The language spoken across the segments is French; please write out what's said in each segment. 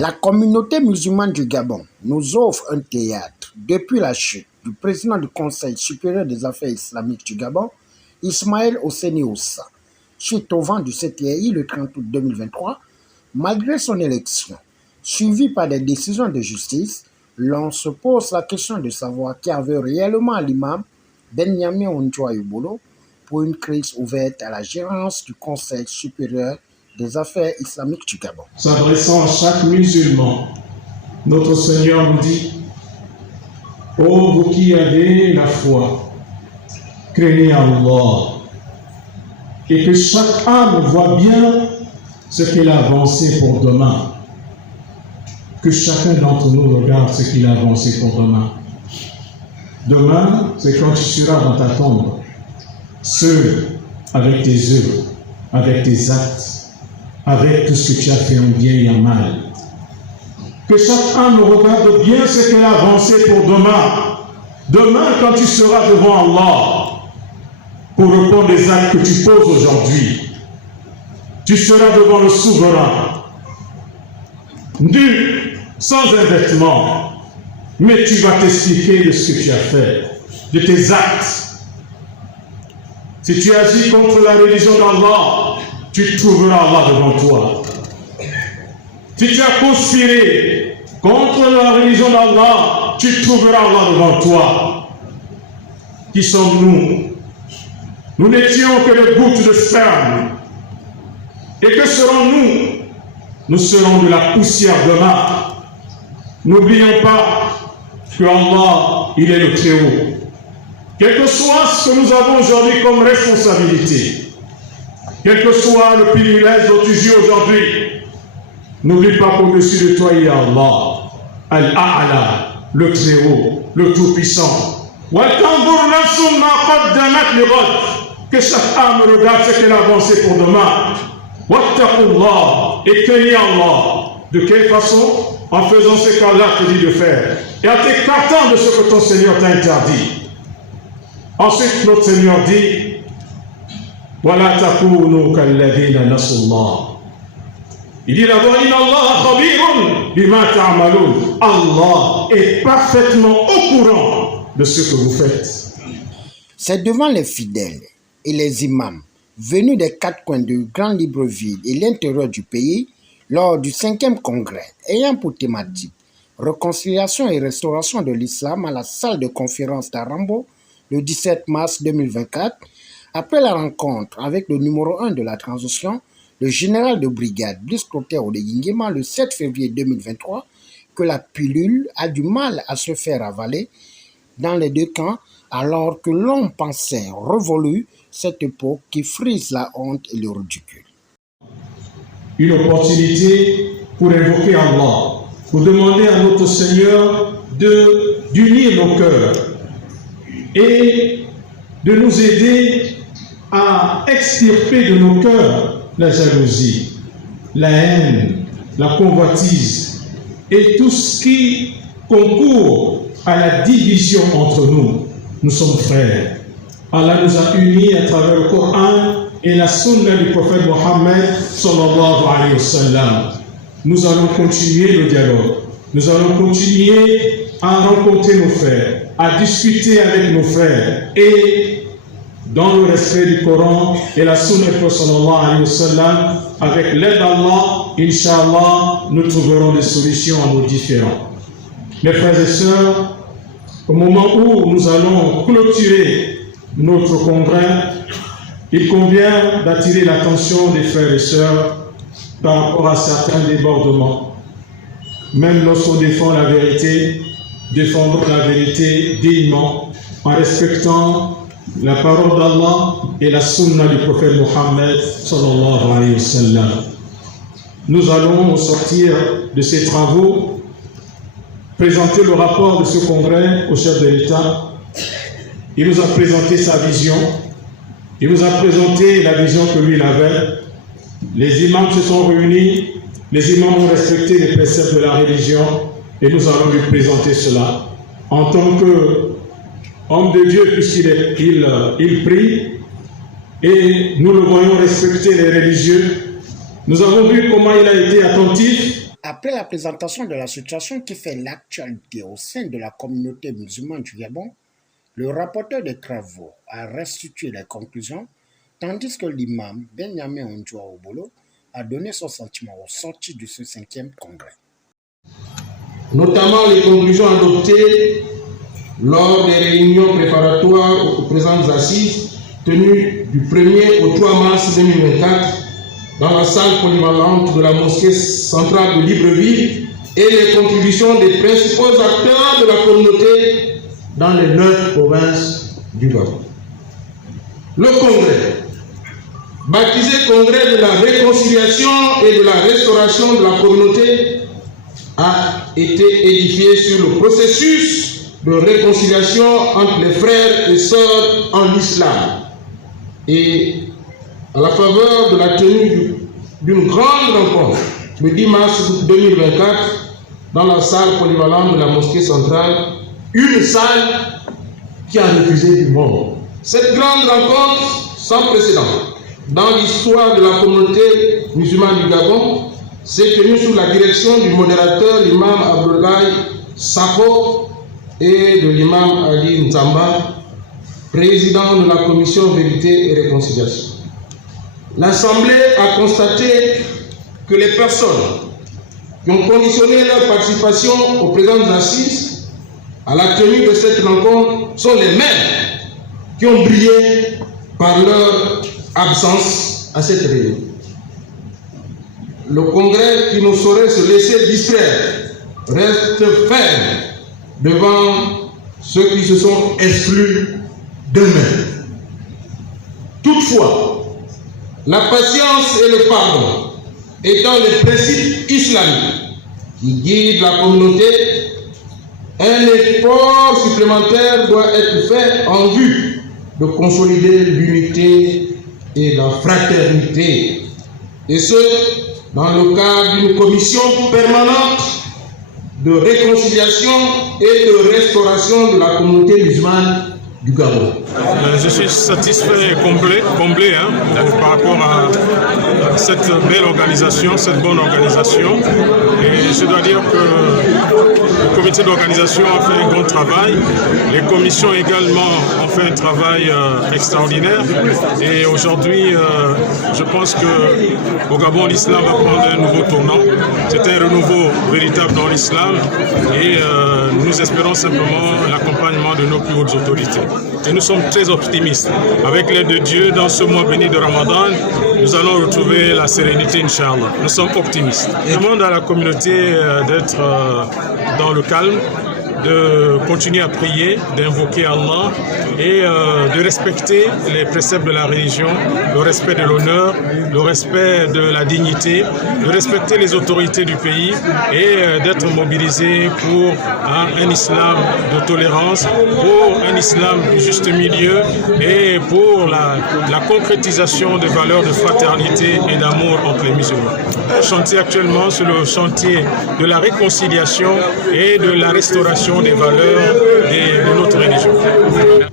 La communauté musulmane du Gabon nous offre un théâtre depuis la chute du président du Conseil supérieur des affaires islamiques du Gabon, Ismaël Hosseini Oussa, suite au vent du CTI le 30 août 2023. Malgré son élection, suivie par des décisions de justice, l'on se pose la question de savoir qui avait réellement l'imam Benyamin Ondjoa Yobolo pour une crise ouverte à la gérance du Conseil supérieur des affaires islamiques du Gabon. S'adressant à chaque musulman, notre Seigneur nous dit: ô vous qui avez la foi, craignez Allah, et que chaque âme voit bien ce qu'elle a avancé pour demain. Que chacun d'entre nous regarde ce qu'il a avancé pour demain. Demain, c'est quand tu seras dans ta tombe, seul, avec tes œuvres, avec tes actes, avec tout ce que tu as fait en bien et en mal. Que chaque âme regarde bien ce qu'elle a avancé pour demain. Demain, quand tu seras devant Allah, pour répondre des actes que tu poses aujourd'hui, tu seras devant le souverain, nu, sans un vêtement, mais tu vas t'expliquer de ce que tu as fait, de tes actes. Si tu agis contre la religion d'Allah, tu trouveras Allah devant toi. Si tu as conspiré contre la religion d'Allah, tu trouveras Allah devant toi. Qui sommes-nous? Nous n'étions que des gouttes de sperme. Et que serons-nous? Nous serons de la poussière demain. N'oublions pas que Allah, il est le Très-Haut. Quel que soit ce que nous avons aujourd'hui comme responsabilité, quel que soit le privilège dont tu jouis aujourd'hui, n'oublie pas qu'au-dessus de toi, il y a Allah, Al-A'la, le Très-Haut, le Tout-Puissant. Que chaque âme regarde ce qu'elle a avancé pour demain. Et craignez Allah. De quelle façon? En faisant ce qu'Allah te dit de faire et en t'écartant de ce que ton Seigneur t'a interdit. Ensuite, notre Seigneur dit: Wala takunu kalladhina nasullah. Il dit d'abord: Inna Allah khabirun bima ta'malun. Allah est parfaitement au courant de ce que vous faites. C'est devant les fidèles et les imams venus des quatre coins de Grand Libreville et l'intérieur du pays lors du 5e congrès ayant pour thématique réconciliation et restauration de l'islam à la salle de conférence d'Arambo le 17 mars 2024, après la rencontre avec le numéro 1 de la transition, le général de brigade Brice Clotaire Oligingema le 7 février 2023, que la pilule a du mal à se faire avaler dans les deux camps, alors que l'on pensait révolu cette époque qui frise la honte et le ridicule. Une opportunité pour invoquer Allah, pour demander à notre Seigneur d'unir nos cœurs et de nous aider à extirper de nos cœurs la jalousie, la haine, la convoitise et tout ce qui concourt à la division entre nous. Nous sommes frères. Allah nous a unis à travers le Coran et la sunna du prophète Mohammed sallallahu alayhi wa sallam. Nous allons continuer le dialogue. Nous allons continuer à rencontrer nos frères, à discuter avec nos frères et dans le respect du Coran et la sunna du prophète sallallahu alayhi wa sallam, avec l'aide d'Allah, Inch'Allah, nous trouverons des solutions à nos différends. Mes frères et sœurs, au moment où nous allons clôturer notre congrès, il convient d'attirer l'attention des frères et sœurs par rapport à certains débordements. Même lorsqu'on défend la vérité, défendons la vérité dignement, en respectant la parole d'Allah et la sunna du prophète Mohammed sallallahu alayhi wa sallam. Nous allons, au sortir de ces travaux, présenter le rapport de ce congrès au chef de l'État. Il nous a présenté sa vision. Il nous a présenté la vision que lui avait. Les imams se sont réunis. Les imams ont respecté les préceptes de la religion. Et nous allons lui présenter cela. En tant qu'homme de Dieu, puisqu'il prie, et nous le voyons respecter les religieux, nous avons vu comment il a été attentif Après la présentation de la situation qui fait l'actualité au sein de la communauté musulmane du Gabon, le rapporteur des travaux a restitué les conclusions, tandis que l'imam Benjamin Ondjoa Obolo a donné son sentiment au sorti de ce 5e congrès. Notamment les conclusions adoptées lors des réunions préparatoires aux présentes assises tenues du 1er au 3 mars 2024 dans la salle polyvalente de la mosquée centrale de Libreville et les contributions des principaux acteurs de la communauté dans les 9 provinces du Gabon. Le congrès, baptisé Congrès de la réconciliation et de la restauration de la communauté, a été édifié sur le processus de réconciliation entre les frères et sœurs en islam et à la faveur de la tenue d'une grande rencontre le 10 mars 2024 dans la salle polyvalente de la mosquée centrale, une salle qui a refusé du monde. Cette grande rencontre sans précédent dans l'histoire de la communauté musulmane du Gabon s'est tenue sous la direction du modérateur l'imam Abdoulaye Sako et de l'imam Ali Ntamba, président de la commission Vérité et Réconciliation. L'Assemblée a constaté que les personnes qui ont conditionné leur participation aux présentes assises à la tenue de cette rencontre sont les mêmes qui ont brillé par leur absence à cette réunion. Le Congrès, qui ne saurait se laisser distraire, reste ferme devant ceux qui se sont exclus d'eux-mêmes. Toutefois, la patience et le pardon étant les principes islamiques qui guident la communauté, un effort supplémentaire doit être fait en vue de consolider l'unité et la fraternité, et ce, dans le cadre d'une commission permanente de réconciliation et de restauration de la communauté musulmane du Gabon. Je suis satisfait et comblé par rapport à cette belle organisation, cette bonne organisation. Et je dois dire que le comité d'organisation a fait un grand travail. Les commissions également ont fait un travail extraordinaire. Et aujourd'hui, je pense qu'au Gabon, l'islam va prendre un nouveau tournant. C'est un renouveau véritable dans l'islam. Et nous espérons simplement l'accompagnement de nos plus hautes autorités. Et nous sommes très optimistes. Avec l'aide de Dieu, dans ce mois béni de Ramadan, nous allons retrouver la sérénité, Inch'Allah. Nous sommes optimistes. Je demande à la communauté d'être dans le calme, de continuer à prier, d'invoquer Allah et de respecter les préceptes de la religion, le respect de l'honneur, le respect de la dignité, de respecter les autorités du pays et d'être mobilisé pour un islam de tolérance, pour un islam du juste milieu et pour la concrétisation des valeurs de fraternité et d'amour entre les musulmans. Le chantier actuellement, c'est le chantier de la réconciliation et de la restauration des valeurs de notre religion.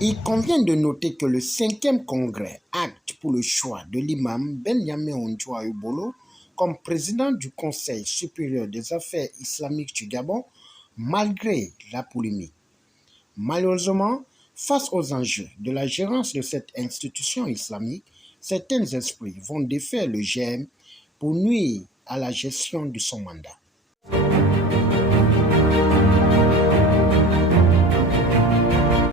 Il convient de noter que le 5e congrès acte pour le choix de l'imam Benjamin Ondjoa Obolo comme président du Conseil supérieur des affaires islamiques du Gabon, malgré la polémique. Malheureusement, face aux enjeux de la gérance de cette institution islamique, certains esprits vont défaire le GEM pour nuire à la gestion de son mandat.